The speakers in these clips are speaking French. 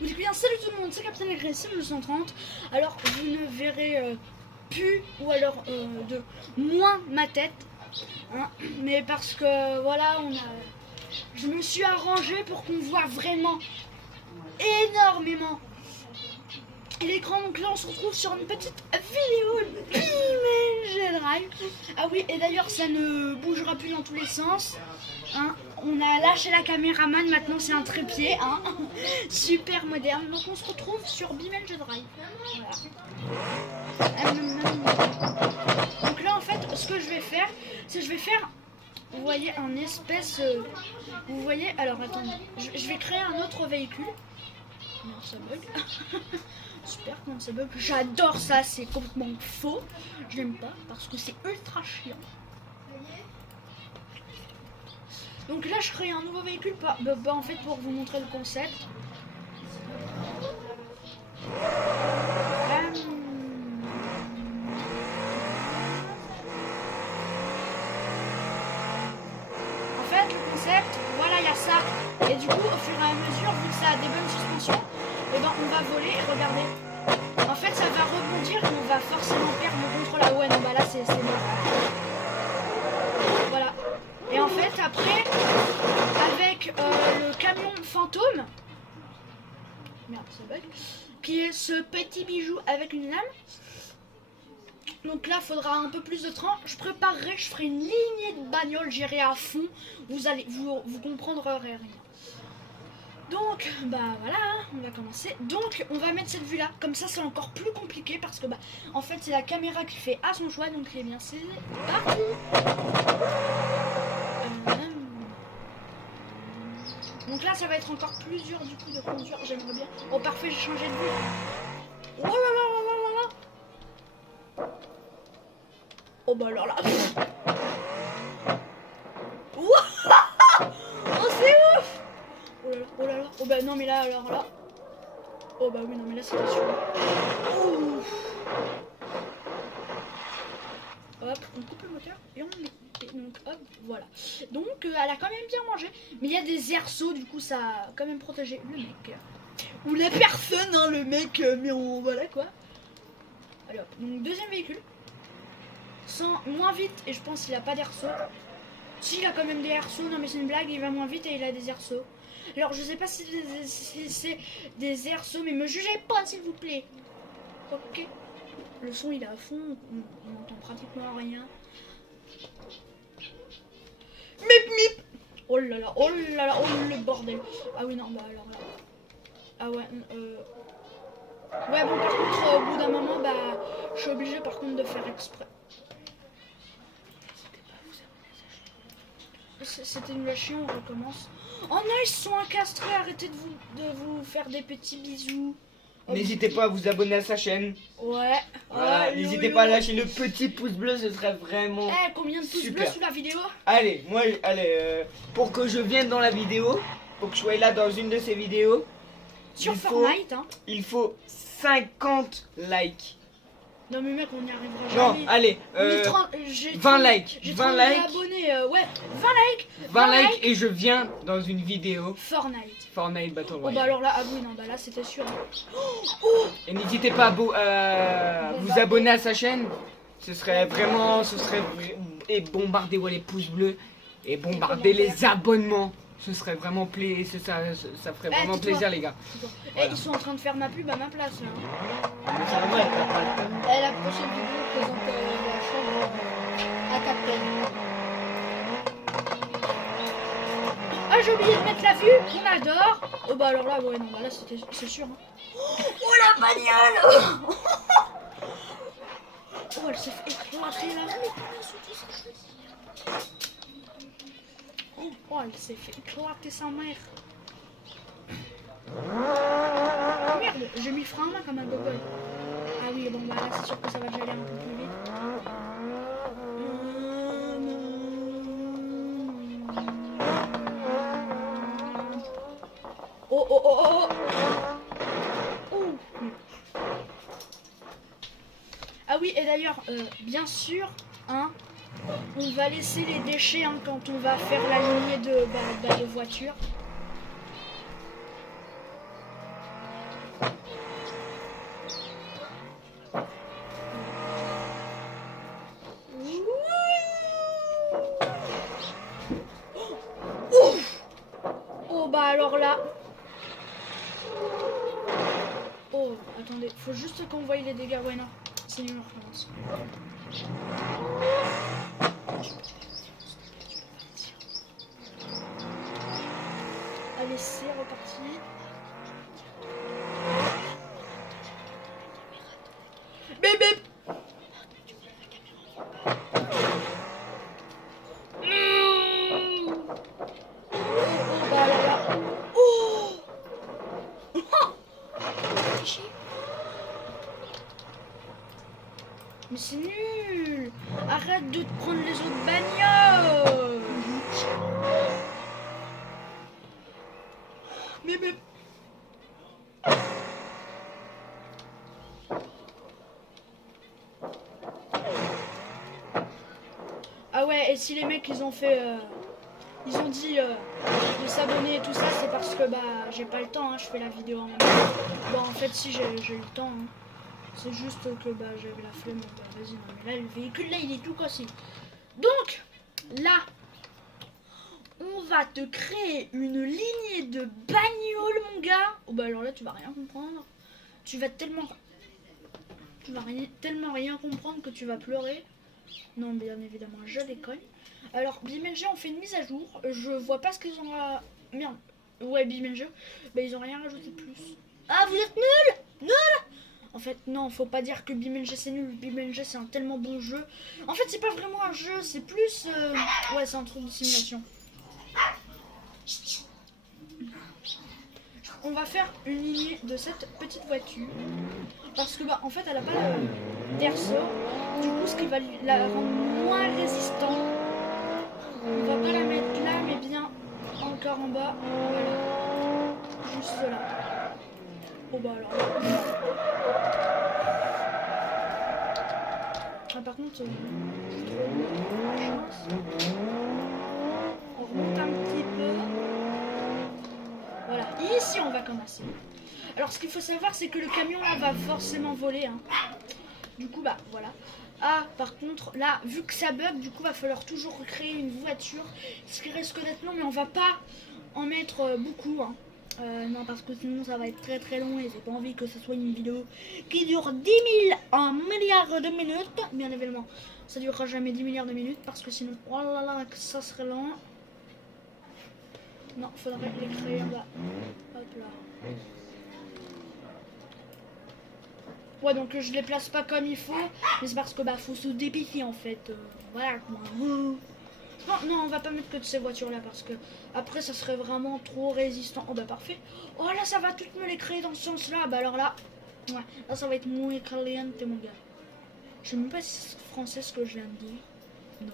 Donc bien salut tout le monde, c'est Captain Agressif 230. Alors vous ne verrez plus ou alors de moins ma tête, hein, mais parce que voilà, je me suis arrangé pour qu'on voit vraiment énormément l'écran. Donc là on se retrouve sur une petite vidéo BeamNG Drive. Ah oui, et d'ailleurs ça ne bougera plus dans tous les sens, hein. On a lâché la caméraman, maintenant c'est un trépied, hein. Super moderne. Donc on se retrouve sur BeamNG Drive. Voilà. Donc là en fait ce que je vais faire, c'est que je vais faire, vous voyez, un espèce, vous voyez, alors attendez, je vais créer un autre véhicule. Non, ça bug. Super, comment ça bug. J'adore ça, c'est complètement faux. Je l'aime pas parce que c'est ultra chiant. Donc là je crée un nouveau véhicule en fait pour vous montrer le concept. En fait le concept, voilà, il y a ça. Et du coup au fur et à mesure, vu que ça a des bonnes suspensions, et ben on va voler et regardez. En fait ça va rebondir et on va forcément perdre le contrôle. Ah ouais non bah là c'est mort. Voilà. Et en fait après avec le camion fantôme, merde ça bug, qui est ce petit bijou avec une lame. Donc là faudra un peu plus de train. Je préparerai, je ferai une lignée de bagnole, j'irai à fond. Vous comprendrez rien. Donc bah voilà, on va commencer. Donc on va mettre cette vue là, comme ça c'est encore plus compliqué parce que bah en fait c'est la caméra qui fait à son choix. Donc eh bien c'est parti. Donc là ça va être encore plus dur du coup de conduire, j'aimerais bien. Oh parfait, j'ai changé de vue. Oh là là là là là. Oh bah alors là. Oh c'est ouf. Oh là là, oh là là. Oh bah non mais là alors là. Oh bah oui non mais là c'était sûr. Ouf. Hop, on coupe le moteur et on met. Et donc hop, voilà. Donc elle a quand même bien mangé. Mais il y a des airsots, du coup ça a quand même protégé le mec. Ou la personne, hein, le mec, mais on voilà quoi. Allez hop, donc deuxième véhicule. Sans moins vite, et je pense qu'il a pas d'airsots. Si, il a quand même des airsots, non mais c'est une blague, il va moins vite et il a des airsots. Alors je sais pas si c'est des airsots, mais me jugez pas s'il vous plaît. Ok. Le son il est à fond, on entend pratiquement rien. Mip mip. Oh là là, oh là là, oh le bordel. Ah oui non, bah alors là. Ah ouais, ouais bon par contre au bout d'un moment, bah je suis obligée par contre de faire exprès. C'était nul à chier, on recommence. Oh non, ils se sont incastrés, arrêtez de vous faire des petits bisous. N'hésitez pas à vous abonner à sa chaîne. Ouais. Voilà, n'hésitez pas à lâcher le petit pouce bleu, ce serait vraiment combien de pouces super. bleus sous la vidéo? Allez, pour que je vienne dans la vidéo, pour que je sois là dans une de ces vidéos, sur Fortnite, hein. Il faut 50 likes. Non mais mec, on n'y arrivera jamais. Non, allez, 20 likes. J'ai 20 likes. Abonnés, ouais, 20 likes. 20 likes et je viens dans une vidéo. Fortnite Battle Royale. Oh bah alors là, ah oui, non, bah là c'était sûr. Et n'hésitez pas à vous abonner à sa chaîne. Ce serait vraiment, et bombardez les pouces bleus et bombardez les abonnements. Ce serait vraiment ça ferait vraiment plaisir les gars. Voilà. Ils sont en train de faire ma pub à ma place là. La prochaine vidéo présente la chambre à Captain. Ah j'ai oublié de mettre la vue, on adore. Oh bah alors là, ouais non, bah là c'est sûr. Hein. Oh la bagnole. Oh elle s'est fait éclater la vue. Oh, elle s'est fait éclater sa mère. Merde, j'ai mis le frein à main comme un gogol. Ah oui, bon bah là c'est sûr que ça va déjà aller un peu plus vite. Oh oh oh oh oh. Ah oui, et d'ailleurs, bien sûr, hein, on va laisser les déchets hein, quand on va faire la lignée de voiture. Oh bah alors là. Oh, attendez, faut juste qu'on voie les dégâts. Ouais, non, c'est nul, on recommence. Allez, c'est reparti. Bébé. Oh bah là là. Oh. Mais c'est nul. Arrête de te prendre les autres bagnoles. Mais... Ah ouais, et si les mecs ils ont fait... ils ont dit de s'abonner et tout ça, c'est parce que bah j'ai pas le temps, hein, je fais la vidéo en même temps. Bon en fait si j'ai eu le temps, hein. C'est juste que bah j'avais la flemme, bah vas-y, non mais là le véhicule là il est tout cassé. Donc là, on va te créer une lignée de bagnoles mon gars. Oh bah alors là tu vas rien comprendre. Tu vas tellement rien comprendre que tu vas pleurer. Non bien évidemment je déconne. Alors BeamNG on fait une mise à jour. Je vois pas ce qu'ils ont à... Merde. Ouais BeamNG, bah ils ont rien rajouté de plus. Ah vous êtes nuls. Nuls. En fait non, faut pas dire que BeamNG c'est nul. BeamNG c'est un tellement bon jeu. En fait c'est pas vraiment un jeu, c'est plus... Ouais c'est un truc de simulation. On va faire une lignée de cette petite voiture. Parce que bah en fait elle a pas d'air sort. Du coup ce qui va la rendre moins résistante. On va pas la mettre là mais bien encore en bas. Voilà. Juste là. Oh bah alors. Ah par contre on remonte un petit peu. Voilà. Et ici on va commencer. Alors ce qu'il faut savoir c'est que le camion là va forcément voler hein. Du coup bah voilà. Ah par contre là vu que ça bug du coup va falloir toujours recréer une voiture. Ce qui risque d'être long mais on va pas en mettre beaucoup hein. Non parce que sinon ça va être très très long et j'ai pas envie que ce soit une vidéo qui dure 10 000 en milliards de minutes. Bien évidemment ça durera jamais 10 milliards de minutes parce que sinon oh là là ça serait lent. Non faudrait les créer en bas. Hop là. Ouais donc je les place pas comme il faut. Mais c'est parce que bah faut se dépêcher en fait. Voilà quoi. Non, on va pas mettre que de ces voitures là parce que après ça serait vraiment trop résistant. Oh bah parfait. Oh là ça va toutes me les créer dans ce sens là. Bah alors là, ouais, là ça va être muy caliente mon gars. Je sais même pas si c'est français ce que je viens de dire. Non.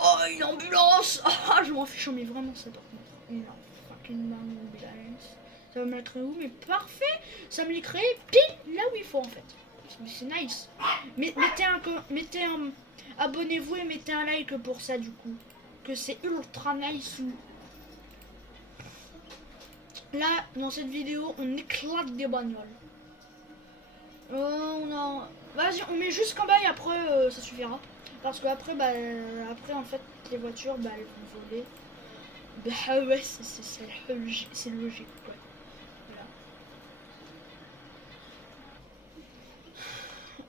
Oh une ambulance. Ah je m'en fiche mais vraiment ça par contre. Une fucking ambulance. Ça va me la créer où? Mais parfait. Ça me les crée pile là où il faut en fait. Mais c'est nice. Mais mettez un abonnez-vous et mettez un like pour ça du coup. Que c'est ultra nice. Là, dans cette vidéo, on éclate des bagnoles. Vas-y, on met jusqu'en bas et après ça suffira. Parce que après, bah, après en fait, les voitures, bah, elles vont voler. Bah ouais, c'est logique quoi.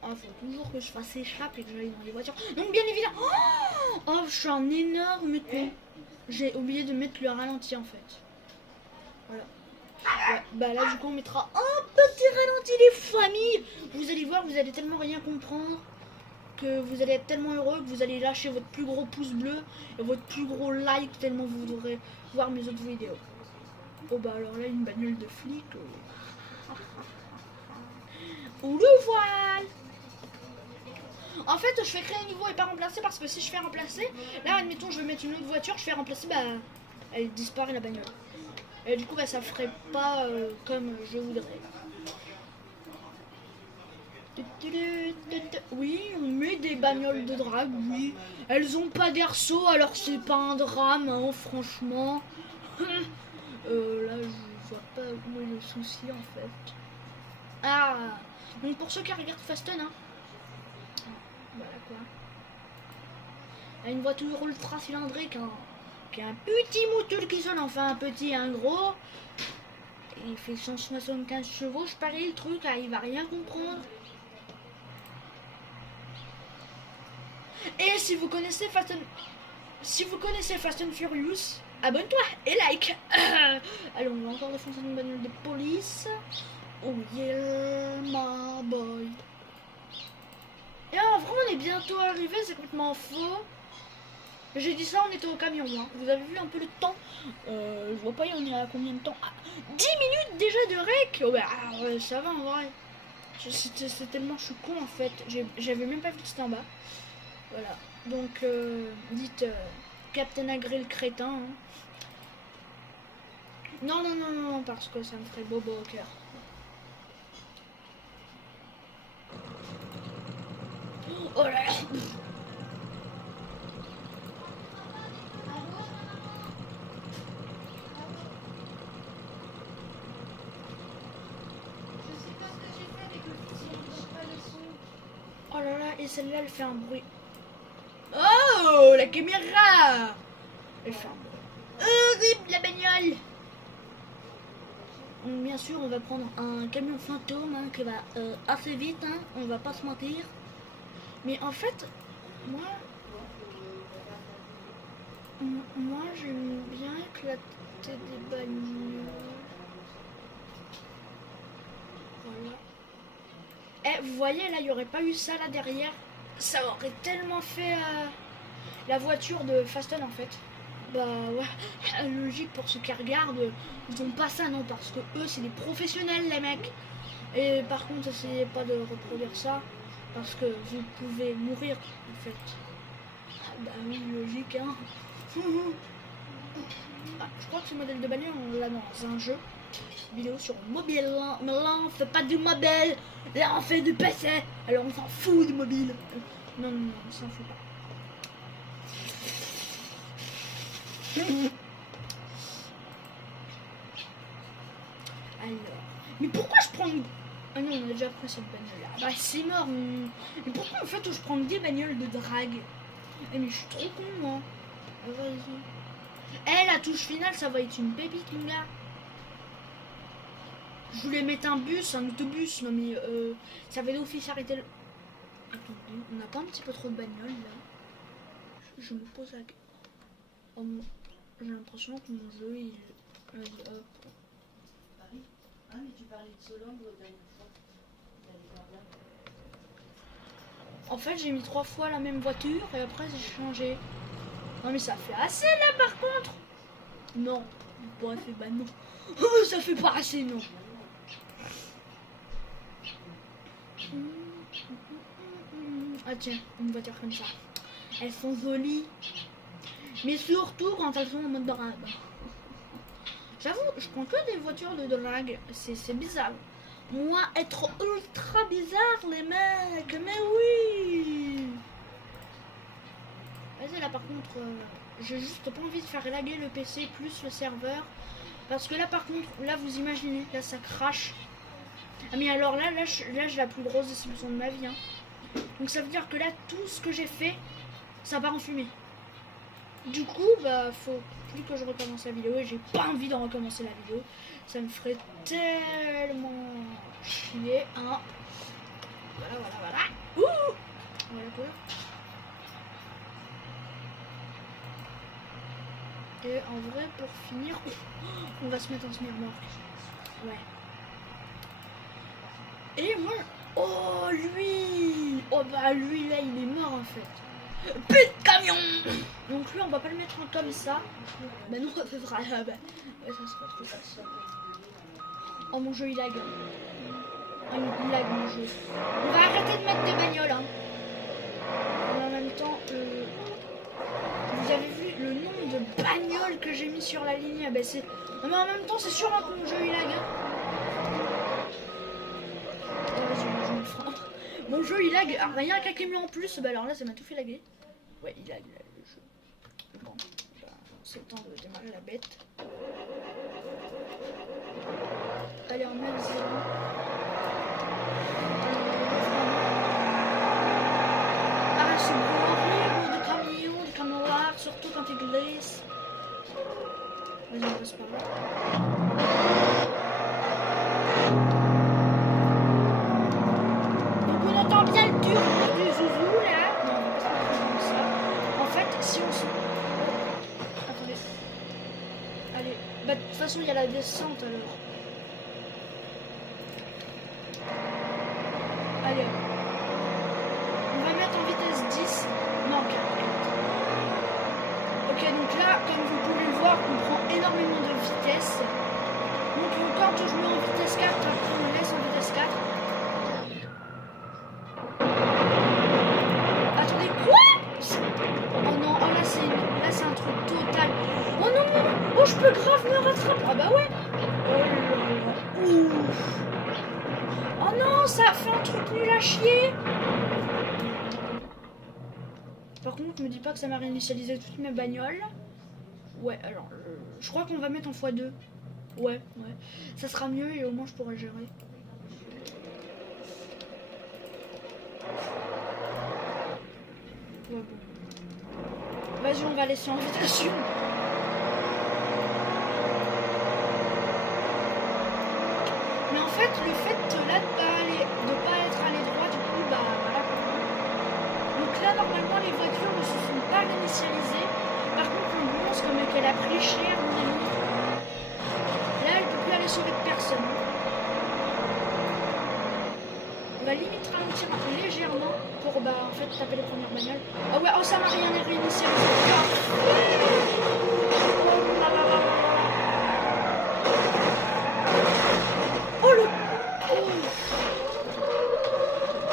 Ah, faut toujours que je fasse échappe et que j'aille dans les voitures. Donc bien évidemment. Oh, je suis un énorme con. J'ai oublié de mettre le ralenti en fait. Voilà. Ouais, bah là du coup on mettra un petit ralenti les familles. Vous allez voir, vous allez tellement rien comprendre que vous allez être tellement heureux que vous allez lâcher votre plus gros pouce bleu et votre plus gros like tellement vous voudrez voir mes autres vidéos. Oh bah alors là une bagnole de flic. Ou le voile. En fait, je fais créer un niveau et pas remplacer parce que si je fais remplacer, là, admettons, je vais mettre une autre voiture, je fais remplacer, bah, elle disparaît la bagnole. Et du coup, bah, ça ferait pas comme je voudrais. Oui, on met des bagnoles de drague, oui. Elles ont pas d'airsaut, alors c'est pas un drame, hein, franchement. Là, je vois pas où est le souci en fait. Ah, donc pour ceux qui regardent Fasten, hein. Voilà quoi. Il y a une voiture ultra cylindrique, hein, qui a un petit moteur qui sonne, enfin un petit, un gros. Et il fait 175 chevaux, je parie le truc, là, il va rien comprendre. Et si vous connaissez Fast and Furious, abonne-toi et like. Allez, on va encore défoncer une bagnole de police. Oh yeah, my boy. Et en vrai, on est bientôt arrivé, c'est complètement faux. J'ai dit ça, on était au camion. Hein. Vous avez vu un peu le temps? Je vois pas, on est à combien de temps? 10 minutes déjà de rec. Oh bah, ouais, ça va en vrai. C'est tellement je suis con en fait. J'avais même pas vu que c'était en bas. Voilà. Donc, dites Captain Agré le crétin. Hein. Non, non, non, non, parce que ça me ferait bobo au cœur. Oh là là. Oh là là, et celle-là, elle fait un bruit. Oh, la caméra! Elle fait un bruit horrible, la bagnole! Donc, bien sûr, on va prendre un camion fantôme hein, qui va assez vite, hein, on va pas se mentir. Mais en fait, moi j'aime bien éclater des bagnoles. Voilà. Eh, vous voyez, là, il n'y aurait pas eu ça là derrière. Ça aurait tellement fait la voiture de Fasten en fait. Bah ouais, logique pour ceux qui regardent, ils ont pas ça non, parce que eux c'est des professionnels les mecs. Et par contre, essayez pas de reproduire ça, parce que vous pouvez mourir en fait. Ah, bah oui, logique hein. Ah, je crois que ce modèle de bagnole on l'a dans un jeu vidéo sur mobile, mais là on fait pas du mobile, là on fait du PC, alors on s'en fout du mobile. Non, non, non, on s'en fout pas. Alors, mais pourquoi je prends... Ah non, on a déjà pris cette bagnole là. Bah c'est mort. Mais pourquoi en fait je prends des bagnoles de drague? Eh mais je suis trop con moi. Vas-y. Eh la touche finale ça va être une pépite mon gars. Je voulais mettre un bus, un autobus, non mais ça va d'office arrêter le... Attendez, on n'a pas un petit peu trop de bagnoles là? Je me pose la... Oh, j'ai l'impression que mon jeu il... Allez hop. Ah, mais tu parlais de Solange la dernière fois. En fait, j'ai mis 3 fois la même voiture et après j'ai changé. Non, mais ça fait assez là par contre. Non, bon, elle fait bah non. Ça fait pas assez, non. Ah tiens, une voiture comme ça. Elles sont jolies. Mais surtout quand elles sont en mode drague. J'avoue, je prends que des voitures de drague. C'est bizarre. Moi, être ultra bizarre, les mecs. Mais oui. Vas-y, là, par contre, j'ai juste pas envie de faire laguer le PC plus le serveur. Parce que là, par contre, là, vous imaginez, là, ça crache. Ah, mais alors là, j'ai la plus grosse déception de ma vie. Hein. Donc, ça veut dire que là, tout ce que j'ai fait, ça part en fumée. Du coup, bah, faut plus que je recommence la vidéo et j'ai pas envie de recommencer la vidéo. Ça me ferait tellement chier, hein. Voilà. Ouh! Voilà quoi. Et en vrai, pour finir, on va se mettre en semi-remorque. Ouais. Et moi, oh lui! Oh bah lui là, il est mort en fait. Plus de camion. Donc lui on va pas le mettre comme ça. Bah non ça fera bah, ouais, ça sera trop facile. Oh mon jeu il lag. Oh, il lag mon jeu. On va arrêter de mettre des bagnoles hein. Et en même temps vous avez vu le nombre de bagnoles que j'ai mis sur la ligne. Bah c'est. Mais en même temps c'est sûr hein, que mon jeu il lag hein. Mon jeu il lag, rien qu'un camion en plus, bah alors là ça m'a tout fait laguer. Ouais il lag le jeu. Bon, bah, c'est le temps de démarrer la bête. Allez en mode 0. Vas-y, on passe par là. Donc on entend bien le dur du zouzou là. Non, on va pas se mettre comme ça. En fait, si on se... Attendez. Allez. Bah de toute façon, il y a la descente alors. Allez. On va mettre en vitesse 10. Non, 4. Ok, donc là, comme vous pouvez le voir, on prend énormément de vitesse. Donc quand je mets en vitesse 4, après on laisse en vitesse 4. Attendez, quoi? Oh non, oh là c'est un truc total. Oh non, oh je peux grave me rattraper. Ah bah ouais. Oh là là. Ouf. Oh non, ça a fait un truc nul à chier. Par contre, me dis pas que ça m'a réinitialisé toutes mes bagnoles. Ouais, alors, je crois qu'on va mettre en x2. Ouais. Ça sera mieux et au moins je pourrai gérer. Ouais, bon. Vas-y, on va laisser en vitesse 1. Mais en fait, le fait là de pas être allé droit, du coup, bah voilà. Donc là, normalement, les voitures ne se sont pas réinitialisées. Par contre, l'ambulance, comme qu'elle a pris cher, mon ami, là, elle peut plus aller sauver de personne. On va limite ralentir légèrement pour, bah, en fait, taper les premières bagnoles. Ah ouais, oh, ça m'a rien réinitialisé. Oh le...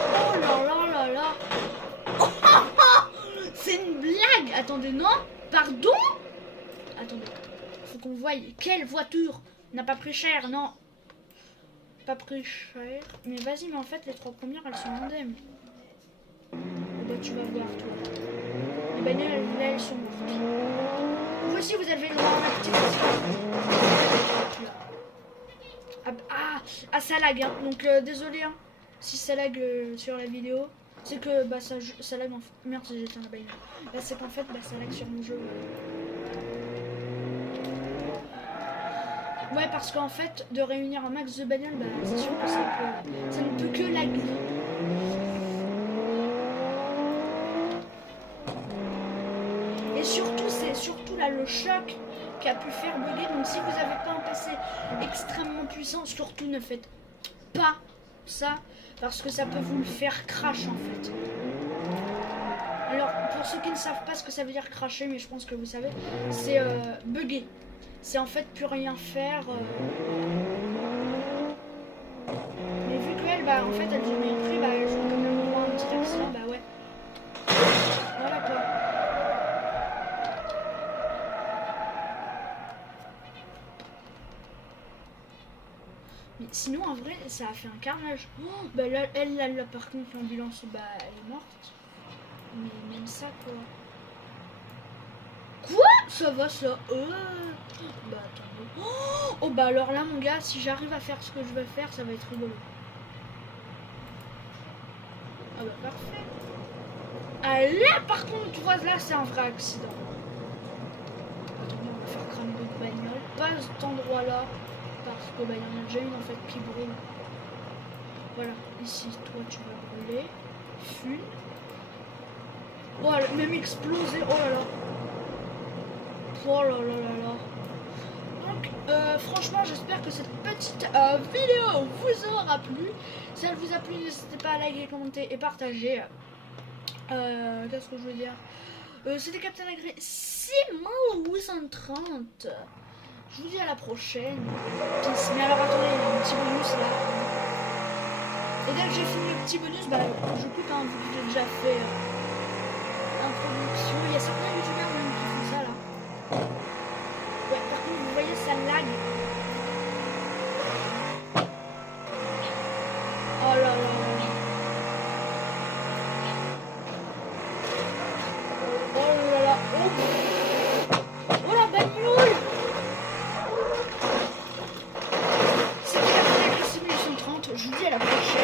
Oh là là là là. C'est une blague. Attendez, non? Pardon? Attendez. Faut qu'on voie quelle voiture n'a pas pris cher, non? Pas pris cher. Mais vas-y, mais en fait, les 3 premières, elles sont indemnes. Oh bah, tu vas voir, toi. Les bagnoles, là, elles sont mortes. Vous aussi, vous avez le droit à la petite. Ah, ça lag, hein. Donc, désolé, hein, si ça lag sur la vidéo. C'est que bah ça lag en fait. Merde, j'ai jeté un bagnole. Là c'est qu'en fait bah ça lag sur mon jeu. Ouais, parce qu'en fait de réunir un max de bagnoles, bah c'est sûr que ça ne peut que laguer. Et surtout c'est surtout là le choc qui a pu faire bugger. Donc si vous n'avez pas un PC extrêmement puissant, surtout ne faites pas ça. Parce que ça peut vous le faire crash en fait. Alors pour ceux qui ne savent pas ce que ça veut dire crasher, mais je pense que vous savez, c'est bugger. C'est en fait plus rien faire. Mais vu qu'elles, bah en fait elles ont bien pris, bah elles ont quand même droit à un petit accident, bah ouais. Voilà quoi. Mais sinon en vrai ça a fait un carnage. Oh, bah là, là par contre l'ambulance bah elle est morte. Mais même ça quoi. Quoi? Ça va ça? Bah attendez. Oh bah alors là mon gars, si j'arrive à faire ce que je veux faire, ça va être rigolo. Ah bah parfait. Ah là par contre tu vois là c'est un vrai accident. Attendez, on va faire cramer d'autres bagnoles. Pas à cet endroit là. Parce que bah il y en a déjà une en fait qui brûle. Voilà, ici toi tu vas brûler. Fume. Oh elle a même explosé. Oh là là. Oh là là là là. Donc franchement j'espère que cette petite vidéo vous aura plu. Si elle vous a plu, n'hésitez pas à liker, commenter et partager. Qu'est-ce que je veux dire? C'était Captain Agré 6830. Je vous dis à la prochaine. Peace. Mais alors attendez, il y a un petit bonus là. Et dès que j'ai fini le petit bonus, bah je coupe hein, vu que j'ai déjà fait introduction. Il y a certains youtubeurs même qui font ça là. Ouais, par contre vous voyez ça lag. Oh là là. Oh là là. Oh la bagnole. C'était la 6830, je vous dis à la prochaine.